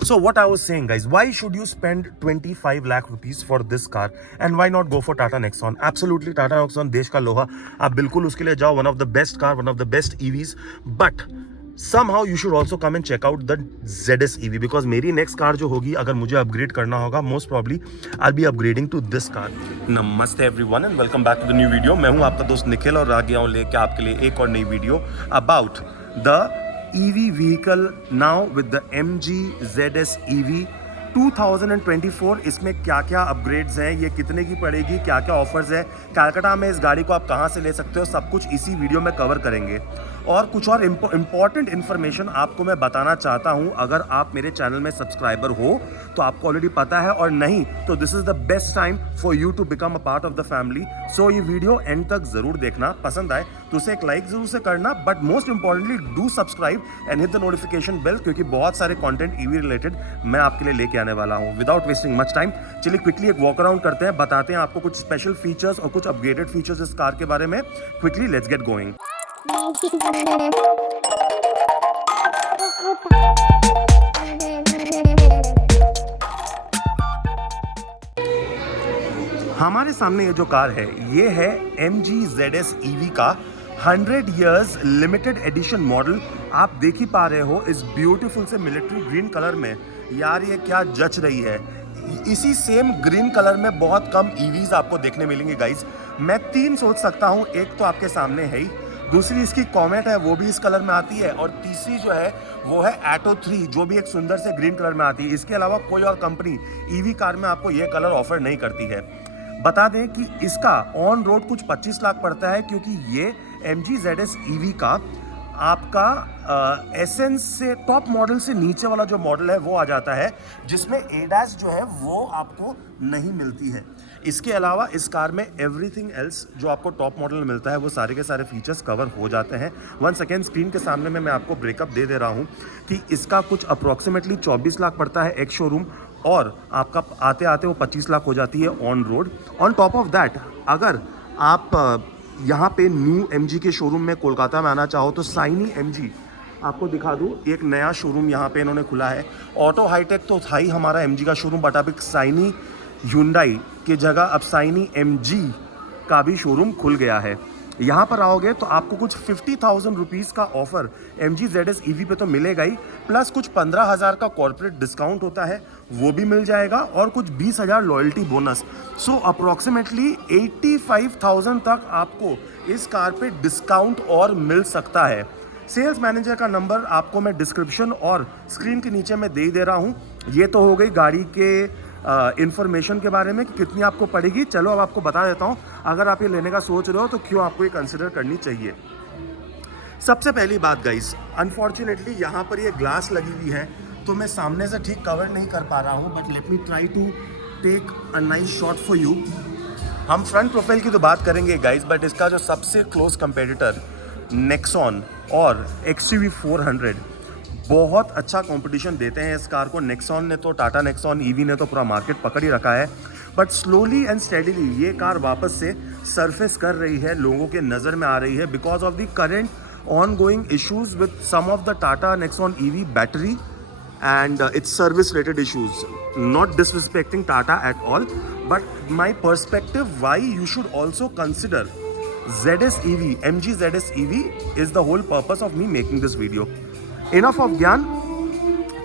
So what I was saying, guys, why should you spend 25 lakh rupees for this car and why not go for Tata Nexon? Absolutely, Tata Nexon देश का लोहा, आप बिल्कुल उसके लिए जाओ. One of the best car, one of the best EVs. But somehow you should also come and check out the ZS EV because मेरी next car जो होगी, अगर मुझे upgrade करना होगा, most probably I'll be upgrading to this car. नमस्ते everyone and welcome back to the new video. मैं हूँ आपका दोस्त निखिल और आ गया हूँ लेके आपके लिए एक और नई video about the EV vehicle now with the MG ZS EV 2024. इसमें क्या क्या अपग्रेड्स हैं, ये कितने की पड़ेगी, क्या क्या ऑफर्स है, कलकत्ता में इस गाड़ी को आप कहाँ से ले सकते हो, सब कुछ इसी वीडियो में कवर करेंगे. और कुछ और इम्पॉर्टेंट इन्फॉर्मेशन आपको मैं बताना चाहता हूँ. अगर आप मेरे चैनल में सब्सक्राइबर हो तो आपको ऑलरेडी पता है, और नहीं तो this is the best time for you to become a part of the family. So ये वीडियो एंड तक जरूर देखना. पसंद आए तो उसे एक लाइक जरूर से करना, but most importantly do subscribe and hit the notification bell, क्योंकि बहुत सारे कंटेंट ईवी रिलेटेड मैं आपके लिए लेके आने वाला हूँ. विदाउट वेस्टिंग मच टाइम, चलिए क्विकली एक वॉक अराउंड करते हैं, बताते हैं आपको कुछ स्पेशल फीचर्स और कुछ अपग्रेडेड फीचर्स इस कार के बारे में. Quickly let's get going. हमारे सामने ये जो कार है, ये है MG ZS EV का 100 years लिमिटेड एडिशन मॉडल. आप देख ही पा रहे हो इस ब्यूटीफुल से मिलिट्री ग्रीन कलर में. यार ये क्या जच रही है. इसी सेम ग्रीन कलर में बहुत कम EVs आपको देखने मिलेंगे गाइज. मैं 3 सोच सकता हूँ. एक तो आपके सामने है ही, दूसरी इसकी कॉमेट है, वो भी इस कलर में आती है, और तीसरी जो है वो है एटो 3, जो भी एक सुंदर से ग्रीन कलर में आती है. इसके अलावा कोई और कंपनी EV कार में आपको ये कलर ऑफर नहीं करती है. बता दें कि इसका ऑन रोड कुछ 25 लाख पड़ता है, क्योंकि ये MG ZS EV का आपका एसेंस से टॉप मॉडल से नीचे वाला जो मॉडल है वो आ जाता है, जिसमें ADAS जो है वो आपको नहीं मिलती है. इसके अलावा इस कार में एवरीथिंग एल्स जो आपको टॉप मॉडल में मिलता है वो सारे के सारे फीचर्स कवर हो जाते हैं. वन सेकेंड, स्क्रीन के सामने में मैं आपको ब्रेकअप दे दे रहा हूँ कि इसका कुछ अप्रॉक्सीमेटली 24 लाख पड़ता है एक शोरूम, और आपका आते आते वो 25 लाख हो जाती है on road. On top of that, अगर आप यहाँ पे न्यू MG के शोरूम में कोलकाता में आना चाहो तो साइनी MG आपको दिखा दूँ. एक नया शोरूम यहाँ पे इन्होंने खुला है. ऑटो हाईटेक तो था ही हमारा MG का शोरूम, बट अब एक साइनी ह्यूंडई की जगह अब साइनी MG का भी शोरूम खुल गया है. यहाँ पर आओगे तो आपको कुछ 50,000 रुपीज़ का ऑफर MG ZS EV पे तो मिलेगा ही, प्लस कुछ 15,000 का कॉर्पोरेट डिस्काउंट होता है वो भी मिल जाएगा, और कुछ 20,000 लॉयल्टी बोनस. सो अप्रॉक्सीमेटली 85,000 तक आपको इस कार पे डिस्काउंट और मिल सकता है. सेल्स मैनेजर का नंबर आपको मैं डिस्क्रिप्शन और स्क्रीन के नीचे में दे ही दे रहा हूँ. ये तो हो गई गाड़ी के इंफॉर्मेशन के बारे में कि कितनी आपको पड़ेगी. चलो अब आपको बता देता हूँ, अगर आप ये लेने का सोच रहे हो तो क्यों आपको ये कंसिडर करनी चाहिए. सबसे पहली बात गाइस, अनफॉर्चुनेटली यहाँ पर ये ग्लास लगी हुई है तो मैं सामने से ठीक कवर नहीं कर पा रहा हूँ, but let me try to take a nice shot for you. हम फ्रंट प्रोफाइल की तो बात करेंगे गाइस, बट इसका जो सबसे क्लोज कंपेटिटर नेक्सॉन और XUV 400 बहुत अच्छा कंपटीशन देते हैं इस कार को. नेक्सॉन ने तो, टाटा नेक्सॉन EV ने तो पूरा मार्केट पकड़ ही रखा है, बट स्लोली एंड स्टेडीली ये कार वापस से सरफेस कर रही है, लोगों के नज़र में आ रही है, because of the current ongoing issues with some of the Tata Nexon EV battery and its service related issues. Not disrespecting Tata at all, but my perspective why you should also consider ZS EV, MG ZS EV is the whole purpose of me making this video. Enough of ज्ञान.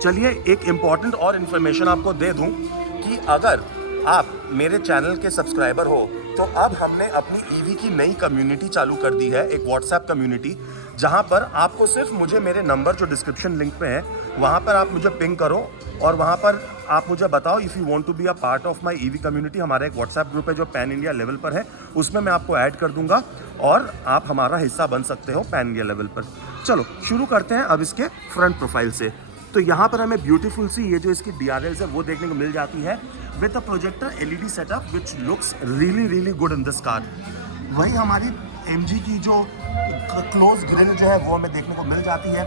चलिए एक important और information आपको दे दूं कि अगर आप मेरे चैनल के सब्सक्राइबर हो तो अब हमने अपनी EV की नई कम्युनिटी चालू कर दी है, एक व्हाट्सएप कम्युनिटी, जहां पर आपको सिर्फ मुझे मेरे नंबर जो डिस्क्रिप्शन लिंक पे है वहां पर आप मुझे पिंग करो, और वहां पर आप मुझे बताओ if you want to be a part of my EV community. हमारा एक व्हाट्सएप ग्रुप है जो पैन इंडिया लेवल पर है, उसमें मैं आपको ऐड कर दूंगा और आप हमारा हिस्सा बन सकते हो पैन इंडिया लेवल पर. चलो शुरू करते हैं अब इसके फ्रंट प्रोफाइल से. तो यहाँ पर हमें ब्यूटीफुल सी ये जो इसकी DRLs है वो देखने को मिल जाती है with a projector LED setup which looks really good in this car. वही हमारी MG की जो क्लोज ग्रिल जो है वो हमें देखने को मिल जाती है.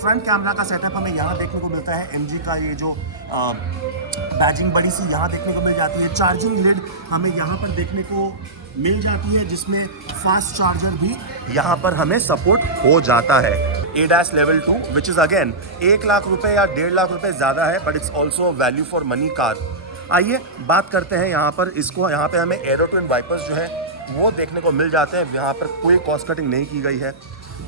फ्रंट कैमरा का सेटअप हमें यहाँ देखने को मिलता है. MG का ये जो बैजिंग बड़ी सी यहाँ देखने को मिल जाती है. चार्जिंग लिड हमें यहाँ पर देखने को मिल जाती है, जिसमें फास्ट चार्जर भी यहाँ पर हमें सपोर्ट हो जाता है. ADAS level 2 which is again 1 lakh रुपए या 1.5 लाख रुपए ज़्यादा है, but it's also value for money car. आइए बात करते हैं यहाँ पर इसको। यहाँ पे हमें एरो ट्विन वाइपर्स जो है वो देखने को मिल जाते हैं। यहाँ पर कोई कॉस्ट कटिंग नहीं की गई है।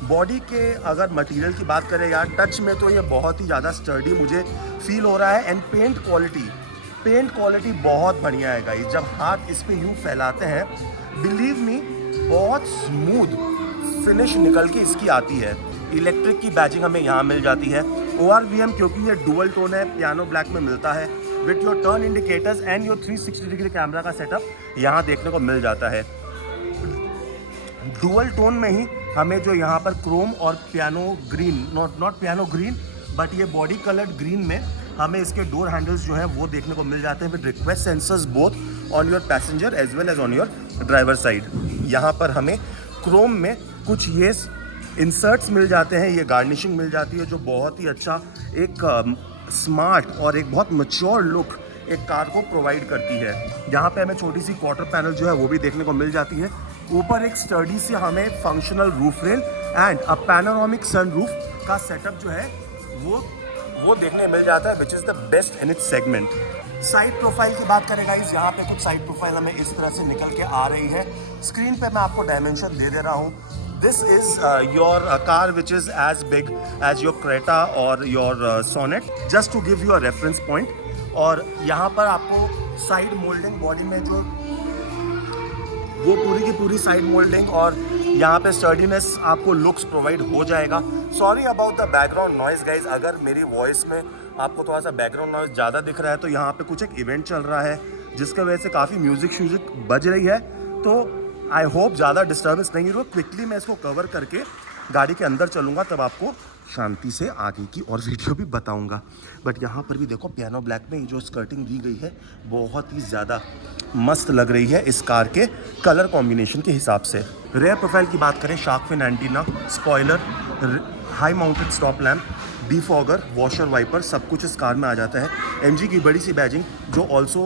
बॉडी के अगर मटेरियल की बात करें यार, टच में तो ये बहुत ही ज़्यादा स्टर्डी मुझे फील हो रहा है। एंड पेंट क्वालिटी बहुत बढ़िया है गाइस। जब हाथ इस पे यूँ फैलाते हैं, बिलीव मी बहुत स्मूथ फिनिश निकल के इसकी आती है। इलेक्ट्रिक की बैजिंग हमें यहाँ मिल जाती है। ORVM क्योंकि ये डुअल टोन है, पियानो ब्लैक में मिलता है। With your turn indicators and your 360 degree camera का सेटअप यहाँ देखने को मिल जाता है। डुअल टोन में ही हमें जो यहाँ पर क्रोम और piano green, not piano green but ये बॉडी कलर्ड ग्रीन में हमें इसके डोर हैंडल्स जो है वो देखने को मिल जाते हैं with request sensors both on your passenger as well as on your driver side. यहाँ पर हमें क्रोम में कुछ ये इंसर्ट्स मिल जाते हैं, ये गार्निशिंग मिल जाती है जो बहुत ही अच्छा एक स्मार्ट और एक बहुत मैच्योर लुक एक कार को प्रोवाइड करती है। यहाँ पे हमें छोटी सी क्वार्टर पैनल जो है वो भी देखने को मिल जाती है। ऊपर एक स्टर्डी से हमें functional roof rail and a panoramic sunroof का सेटअप जो है वो देखने मिल जाता है, which is the best in its segment. Side profile की बात करें गाइस, यहाँ पे कुछ साइड प्रोफाइल हमें इस तरह से निकल के आ रही है। स्क्रीन पे मैं आपको डायमेंशन दे रहा हूँ। This is your car which is as big as your Creta और your Sonet, just to give you a reference point. और यहाँ पर आपको साइड मोल्डिंग बॉडी में जो वो पूरी की पूरी साइड मोल्डिंग और यहाँ पे स्टर्डीनेस आपको लुक्स प्रोवाइड हो जाएगा। Sorry about the background noise guys, अगर मेरी वॉइस में आपको थोड़ा सा बैकग्राउंड नॉइज़ ज़्यादा दिख रहा है तो यहाँ पे कुछ एक इवेंट चल रहा है जिसकी वजह से काफ़ी म्यूजिक बज रही है, तो आई होप ज़्यादा डिस्टर्बेंस नहीं हो। क्विकली मैं इसको कवर करके गाड़ी के अंदर चलूँगा, तब आपको शांति से आगे की और वीडियो भी बताऊंगा। बट यहाँ पर भी देखो पियानो ब्लैक में जो स्कर्टिंग दी गई है बहुत ही ज़्यादा मस्त लग रही है इस कार के कलर कॉम्बिनेशन के हिसाब से। रेयर प्रोफाइल की बात करें, shark fin antenna, spoiler, high mounted stop lamp, defogger, washer wiper, सब कुछ इस कार में आ जाता है। MG की बड़ी सी बैजिंग जो ऑल्सो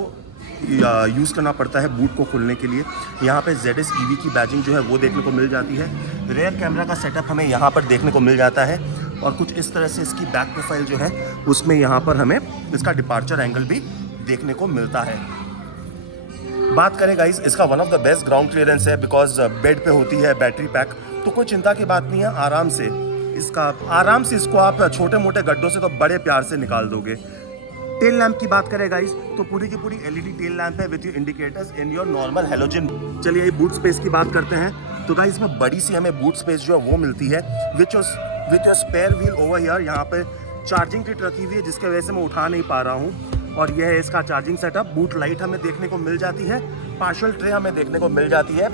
यूज़ करना पड़ता है बूट को खोलने के लिए। यहाँ पे ZS EV की बैजिंग जो है वो देखने को मिल जाती है। रेयर कैमरा का सेटअप हमें यहाँ पर देखने को मिल जाता है और कुछ इस तरह से इसकी बैक प्रोफाइल जो है उसमें यहाँ पर हमें इसका डिपार्चर एंगल भी देखने को मिलता है। बात करें गाइस, इसका one of the best ground clearance है बिकॉज बेड पे होती है बैटरी पैक, तो कोई चिंता की बात नहीं है। आराम से इसको आप छोटे मोटे गड्ढों से तो बड़े प्यार से निकाल दोगे। टेल लैंप की बात करें गाइस तो पूरी की पूरी LED टेल लैंप है with your indicators in your normal halogen. चलिए बूट स्पेस की बात करते हैं तो गाइस इसमें बड़ी सी हमें बूट स्पेस जो है वो मिलती है with your spare wheel over here. यहाँ पे चार्जिंग किट रखी हुई है जिसकी वजह से मैं उठा नहीं पा रहा हूँ, और यह है इसका चार्जिंग सेटअप। बूट लाइट हमें देखने को मिल जाती है, पार्शियल ट्रे हमें देखने को मिल जाती है,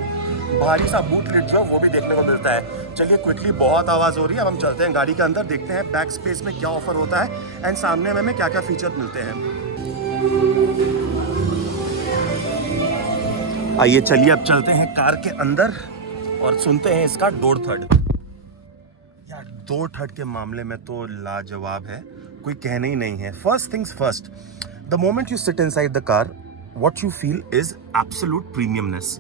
भारी सा बूट लिड जो वो भी देखने को मिलता है। चलिए क्विकली, बहुत आवाज़ हो रही है, अब हम चलते हैं गाड़ी के अंदर, देखते हैं बैक स्पेस में क्या ऑफर होता है एंड सामने में हमें क्या क्या फीचर मिलते हैं। आइए चलिए अब चलते हैं कार के अंदर और सुनते हैं इसका डोर थर्ड। यार डोर थर्ड के मामले में तो लाजवाब है, कोई कहने ही नहीं है। First things first, the moment you sit inside the car what you feel is absolute premiumness.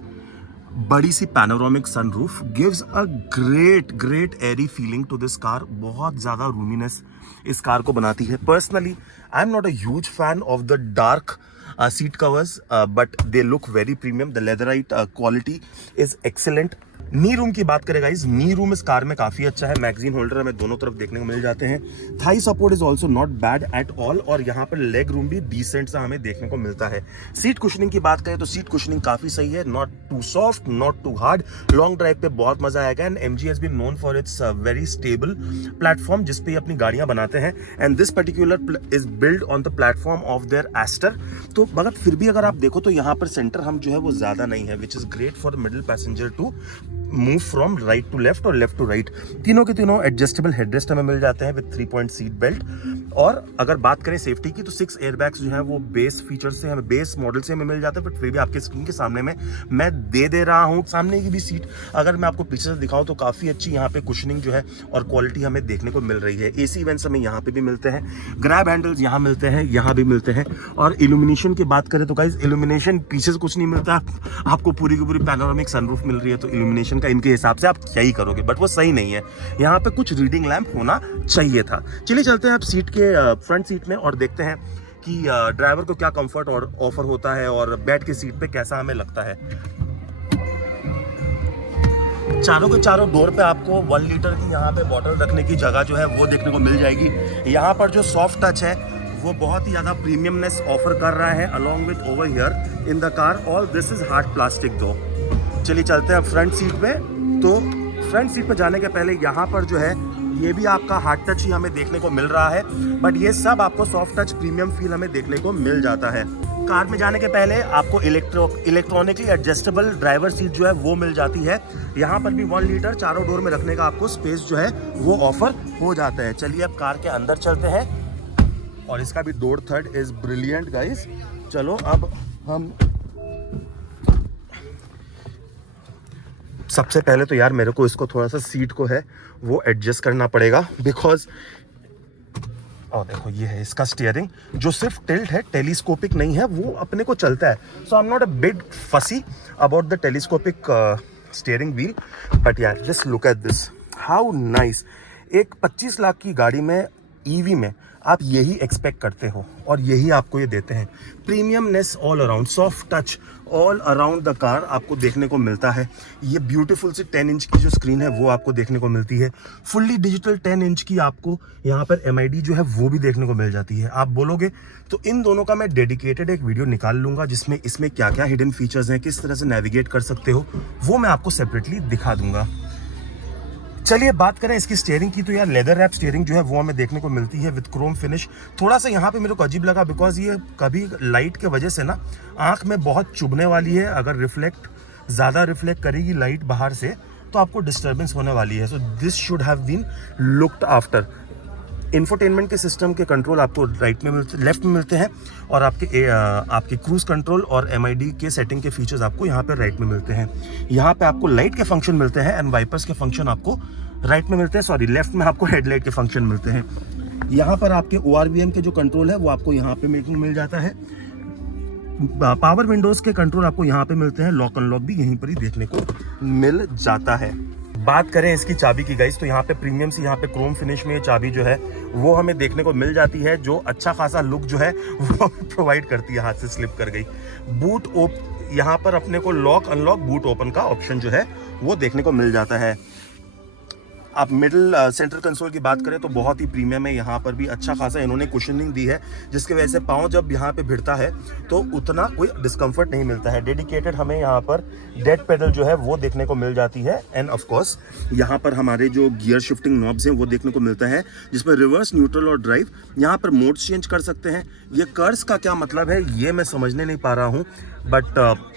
बड़ी सी panoramic sunroof gives a great airy feeling to this car. बहुत ज़्यादा रूमीनेस इस कार को बनाती है। Personally I am not a huge fan of the dark seat covers but they look very premium. The leatherette quality is excellent. Knee room की बात करें गाइस, नी रूम इस कार में काफ़ी अच्छा है। मैगजीन होल्डर हमें दोनों तरफ देखने को मिल जाते हैं। Thai support is also not bad at all, और यहाँ पर लेग रूम भी डिसेंट सा हमें देखने को मिलता है। सीट कुशनिंग की बात करें तो सीट कुशनिंग काफ़ी सही है, not too soft not too hard. Long drive पे बहुत मजा आएगा। And MG has been known for its very stable platform जिसपे अपनी गाड़ियाँ बनाते हैं, and this particular is build on the platform of their Aster. तो मगर फिर भी अगर आप देखो तो यहाँ पर सेंटर हम जो है वो ज़्यादा नहीं है, which is great for middle passenger to move from right to left और लेफ्ट टू राइट। तीनों के तीनों एडजस्टेबल हेडरेस्ट हमें मिल जाते हैं विद 3-point सीट बेल्ट। और अगर बात करें सेफ्टी की तो 6 एयरबैग्स जो हैं वो बेस फीचर से हमें, बेस मॉडल से हमें मिल जाते हैं, बट फिर भी आपके स्क्रीन के सामने में मैं दे रहा हूँ। सामने की भी सीट अगर मैं आपको पीछे से दिखाऊँ तो काफ़ी अच्छी यहाँ पे कुशनिंग जो है और क्वालिटी हमें देखने को मिल रही है। AC वेंट्स हमें यहाँ पे भी मिलते हैं, ग्रैब हैंडल्स यहाँ मिलते हैं, यहाँ भी मिलते हैं। और इल्यूमिनेशन की बात करें तो गाइस इल्यूमिनेशन पीछे से कुछ नहीं मिलता, आपको पूरी की पूरी पैनोरामिक सनरूफ मिल रही है, तो इल्यूमिनेशन का इनके हिसाब से आप क्या ही करोगे, बट वो सही नहीं है। यहाँ पे कुछ रीडिंग लैम्प होना चाहिए था। चलिए चलते हैं आप सीट के फ्रंट सीट में और देखते हैं कि ड्राइवर को क्या कंफर्ट और ऑफर होता है और बैठ के सीट पे कैसा हमें लगता है। चारों के चारों डोर पे आपको 1 लीटर की यहाँ पे बॉटल रखने की जगह जो है वो देखने को मिल जाएगी। यहाँ पर जो सॉफ्ट टच है वो बहुत ही ज़्यादा प्रीमियमनेस ऑफर कर रहा है along with over here in the car. All this is hard plastic दो। चलिए चलते हैं फ्रंट सीट पे। तो फ्रंट सीट पे जाने के पहले यहाँ पर जो है ये भी आपका हार्ड टच ही हमें देखने को मिल रहा है, बट ये सब आपको सॉफ्ट टच प्रीमियम फील हमें देखने को मिल जाता है। कार में जाने के पहले आपको इलेक्ट्रॉनिकली एडजस्टेबल ड्राइवर सीट जो है वो मिल जाती है। यहाँ पर भी 1 लीटर चारों डोर में रखने का आपको स्पेस जो है वो ऑफर हो जाता है। चलिए अब कार के अंदर चलते हैं और इसका भी door third is brilliant guys. चलो अब हम सबसे पहले तो यार मेरे को इसको थोड़ा सा सीट को है वो एडजस्ट करना पड़ेगा, बिकॉज और देखो ये है इसका स्टीयरिंग जो सिर्फ टिल्ट है, टेलीस्कोपिक नहीं है, वो अपने को चलता है। So I am not a big fussy about the telescopic steering wheel, but यार just look at this, how nice. एक 25 लाख की गाड़ी में ईवी में आप यही एक्सपेक्ट करते हो और यही आपको ये देते हैं। Premiumness all around, soft touch all around the car आपको देखने को मिलता है। ये ब्यूटीफुल सी 10 इंच की जो स्क्रीन है वो आपको देखने को मिलती है। फुल्ली डिजिटल 10 इंच की आपको यहाँ पर MID जो है वो भी देखने को मिल जाती है। आप बोलोगे तो इन दोनों का मैं डेडिकेटेड एक वीडियो निकाल लूँगा जिसमें इसमें क्या क्या हिडन फीचर्स हैं, किस तरह से नेविगेट कर सकते हो, वो मैं आपको सेपरेटली दिखा दूंगा। चलिए बात करें इसकी स्टीयरिंग की, तो यार लेदर रैप स्टीयरिंग जो है वो हमें देखने को मिलती है विद क्रोम फिनिश। थोड़ा सा यहाँ पे मेरे को अजीब लगा बिकॉज ये कभी लाइट के वजह से ना आंख में बहुत चुभने वाली है। अगर ज़्यादा रिफ्लेक्ट करेगी लाइट बाहर से तो आपको डिस्टर्बेंस होने वाली है। So this should have been looked after. Infotainment के सिस्टम के कंट्रोल आपको लेफ्ट में मिलते हैं और आपके क्रूज कंट्रोल और MID के सेटिंग के फीचर्स आपको यहाँ पे राइट में मिलते हैं। यहाँ पे आपको लाइट के फंक्शन मिलते हैं एंड वाइपर्स के फंक्शन आपको राइट में मिलते हैं, सॉरी लेफ्ट में आपको हेडलाइट के फंक्शन मिलते हैं। यहाँ पर आपके ORVM के जो कंट्रोल है वो आपको यहाँ पे मिल जाता है। पावर विंडोज के कंट्रोल आपको यहाँ पे मिलते हैं, लॉक अनलॉक भी यहीं पर ही देखने को मिल जाता है। बात करें इसकी चाबी की गाइस, तो यहाँ पे प्रीमियम सी यहाँ पे क्रोम फिनिश में ये चाबी जो है वो हमें देखने को मिल जाती है, जो अच्छा खासा लुक जो है वो प्रोवाइड करती है। हाथ से स्लिप कर गई। यहाँ पर अपने को लॉक अनलॉक बूट ओपन का ऑप्शन जो है वो देखने को मिल जाता है। आप मिडिल सेंटर कंसोल की बात करें तो बहुत ही प्रीमियम है। यहाँ पर भी अच्छा खासा इन्होंने कुशनिंग दी है जिसकी वजह से पाँव जब यहाँ पे भिड़ता है तो उतना कोई डिस्कम्फर्ट नहीं मिलता है। डेडिकेटेड हमें यहाँ पर डेड पेडल जो है वो देखने को मिल जाती है एंड ऑफ कोर्स यहाँ पर हमारे जो गियर शिफ्टिंग नॉब्स हैं वो देखने को मिलता है, जिसमें रिवर्स, न्यूट्रल और ड्राइव यहाँ पर मोड्स चेंज कर सकते हैं। ये कर्व्स का क्या मतलब है ये मैं समझने नहीं पा रहा हूँ, but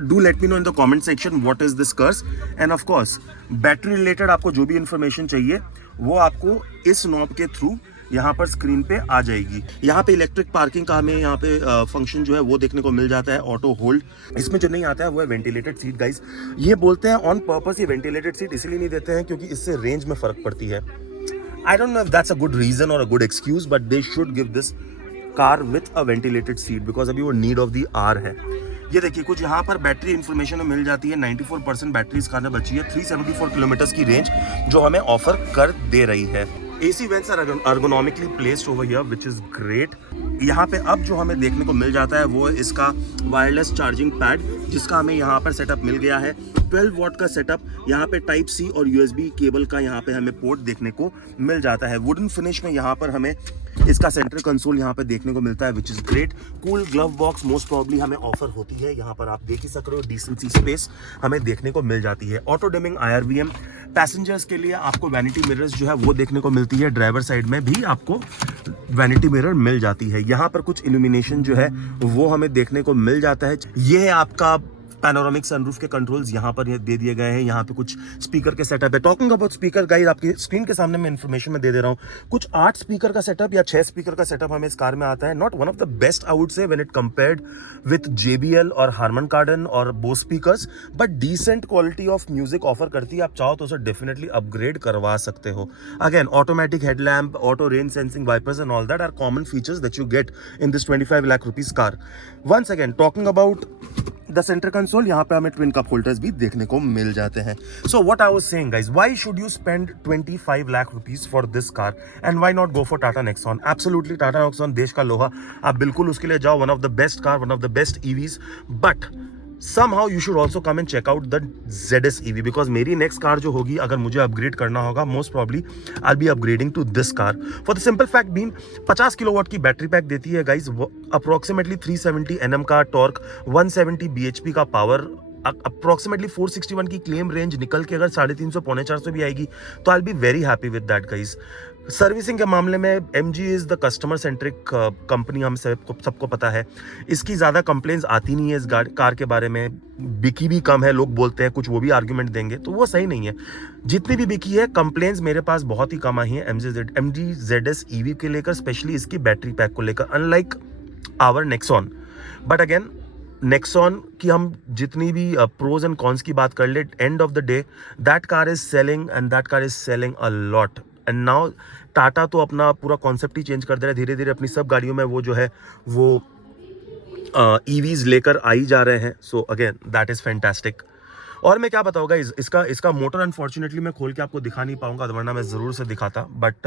do let me know in the comment section what is this curse, and of course battery related आपको जो भी इंफॉर्मेशन चाहिए वो आपको इस नॉब के थ्रू यहाँ पर स्क्रीन पे आ जाएगी। यहाँ पे इलेक्ट्रिक पार्किंग का हमें यहाँ पे फंक्शन जो है वो देखने को मिल जाता है, ऑटो होल्ड। इसमें जो नहीं आता है वो है वेंटिलेटेड सीट गाइस। ये बोलते हैं ऑन पर्पस ये वेंटिलेटेड सीट इसलिए नहीं देते हैं क्योंकि इससे रेंज में फर्क पड़ती है। I don't know if that's a good reason और a good excuse, but they should give this car with a ventilated seat because अभी वो नीड ऑफ द आवर है। ये देखिए कुछ यहाँ पर बैटरी इन्फॉर्मेशन मिल जाती है। 94% बैटरी इस कार में बची है। 374 किलोमीटर की रेंज जो हमें ऑफर कर दे रही है। AC vents are ergonomically placed over here which is great। यहाँ पे अब जो हमें देखने को मिल जाता है वो इसका वायरलेस चार्जिंग पैड, जिसका हमें यहाँ पर सेटअप मिल गया है। 12 वॉट का सेटअप, यहाँ पे टाइप C और USB केबल का यहाँ पे हमें पोर्ट देखने को मिल जाता है। वुडन फिनिश में यहाँ पर हमें इसका सेंटर कंसोल यहाँ पे देखने को मिलता है which is great. Cool glove box most probably हमें ऑफर होती है। यहाँ पर आप देख ही सक रहे हो डिसेंट सी स्पेस हमें देखने को मिल जाती है। Auto dimming IRVM। पैसेंजर्स के लिए आपको वैनिटी मिरर्स जो है वो देखने को मिलती है। ड्राइवर साइड में भी आपको वैनिटी मिरर मिल जाती है। यहाँ पर कुछ इल्यूमिनेशन जो है वो हमें देखने को मिल जाता है। ये है आपका पैनोरामिक सनरूफ के कंट्रोल्स यहाँ पर दे दिए गए हैं। यहाँ पे कुछ स्पीकर के सेटअप है। टॉकिंग अबाउट स्पीकर गाइस, आपकी स्क्रीन के सामने मैं इन्फॉर्मेशन में दे रहा हूँ। कुछ 8 स्पीकर का सेटअप या 6 स्पीकर का सेटअप हमें इस कार में आता है। Not one of the best I would say when it compared with JBL और हार्मन कार्डन और Bose speakers, but decent quality of music offer करती है। आप चाहो तो उसे डेफिनेटली अपग्रेड करवा सकते हो। Again automatic headlamp, auto rain sensing wipers and all that are common features that you get in this 25 lakh rupees car. Once again talking about the centre console, यहाँ पे हमें ट्विन कप होल्डर्स भी देखने को मिल जाते हैं. So what I was saying guys, why should you spend 25 lakh rupees for this car and why not go for Tata Nexon? Absolutely Tata Nexon देश का लोहा, आप बिल्कुल उसके लिए जाओ. One of the best car, one of the best EVs. But somehow you should also come and check out the ZS EV because मेरी next car जो होगी, अगर मुझे अपग्रेड करना होगा, most probably I'll be upgrading to this car for the simple fact being 50 kilowatt की battery pack देती है गाइज, अप्रोक्सीमेटली 370 Nm का टॉर्क, 170 bhp का पावर, अप्रोक्सीमेटली 461 की क्लेम रेंज निकल के अगर 350 पौने 400 भी आएगी तो I be very happy with that guys. Servicing के मामले में MG is the customer centric company, हम सबको पता है. इसकी ज़्यादा कंप्लेंट्स आती नहीं है इस कार के बारे में. बिकी भी कम है, लोग बोलते हैं कुछ, वो भी आर्ग्यूमेंट देंगे तो वो सही नहीं है. जितनी भी बिकी है, कंप्लेंट्स मेरे पास बहुत ही कम आई हैं MG ZS EV के लेकर, स्पेशली इसकी बैटरी पैक को लेकर, unlike our Nexon. But again Nexon की हम जितनी भी प्रोज एंड कॉन्स की बात कर ले, end of the day that car is selling and that car is selling a lot. And now Tata तो अपना पूरा कॉन्सेप्ट ही चेंज कर दे रहा है धीरे धीरे. अपनी सब गाड़ियों में वो जो है वो EVs लेकर आ ही जा रहे हैं. So again that is fantastic. और मैं क्या बताऊँगा, इसका मोटर अनफॉर्चुनेटली मैं खोल के आपको दिखा नहीं पाऊंगा, वरना मैं ज़रूर से दिखाता. But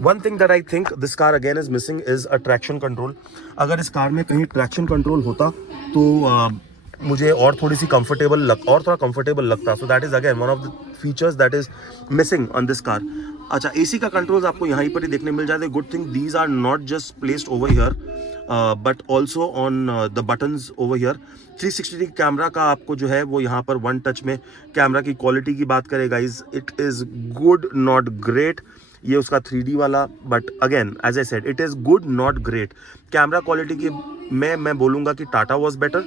one thing that I think this car again is missing is a traction control. अगर इस कार में कहीं ट्रैक्शन कंट्रोल होता तो मुझे और थोड़ी सी थोड़ा कंफर्टेबल लगता. So that is again one of the features that is missing on this car. अच्छा, AC का कंट्रोल्स आपको यहीं पर ही देखने मिल जाते हैं. Good thing these are not just placed over here but also on the buttons over here. 360 degree camera का आपको जो है वो यहाँ पर वन टच में. कैमरा की क्वालिटी की बात करें guys, it is good not great. ये उसका 3D वाला, but again as I said it is good not great. Camera quality की मैं बोलूँगा कि Tata was better,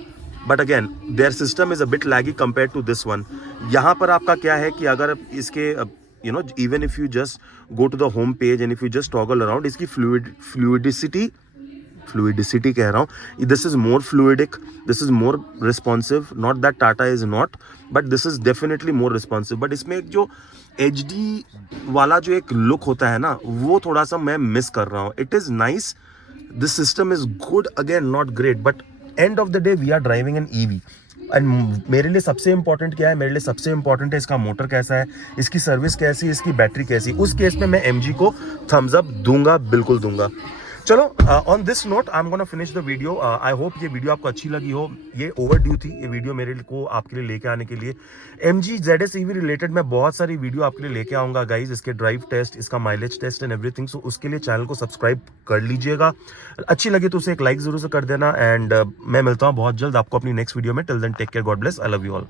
but again their system is a bit laggy compare to this one. यहाँ पर आपका क्या है कि अगर इसके even if you just go to the home page and if you just toggle around, इसकी fluidity कह रहा हूँ, this is more fluidic, this is more responsive. Not that Tata is not, but this is definitely more responsive. but इसमें एक जो HD वाला जो एक लुक होता है ना, वो थोड़ा सा मैं मिस कर रहा हूँ. It is nice, this system is good, again not great, but end of the day we are driving an EV. And मेरे लिए सबसे इंपॉर्टेंट क्या है, मेरे लिए सबसे इंपॉर्टेंट है इसका मोटर कैसा है, इसकी सर्विस कैसी है, इसकी बैटरी कैसी. उस केस में मैं MG को थम्स अप दूंगा, बिल्कुल दूंगा. चलो, on this note I am gonna finish the video. I hope ये वीडियो आपको अच्छी लगी हो. ये ओवरड्यू थी ये वीडियो मेरे को आपके लिए लेके आने के लिए. MG ZS EV रिलेटेड मैं बहुत सारी वीडियो आपके लिए लेके आऊँगा गाइज. इसके ड्राइव टेस्ट, इसका माइलेज टेस्ट एंड एवरीथिंग. सो उसके लिए चैनल को सब्सक्राइब कर लीजिएगा. अच्छी लगी तो उसे एक लाइक जरूर से कर देना. एंड मैं मिलता हूँ बहुत जल्द आपको अपनी नेक्स्ट वीडियो में. Till then take care, God bless, I love you all.